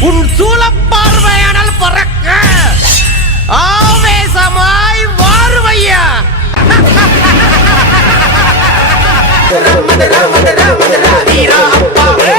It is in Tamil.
உன் சூழப் பார்வையானால் பறக்க. ஆவேசமாய் வாருவையா. ராமத ராமத ராமத அப்பாவே.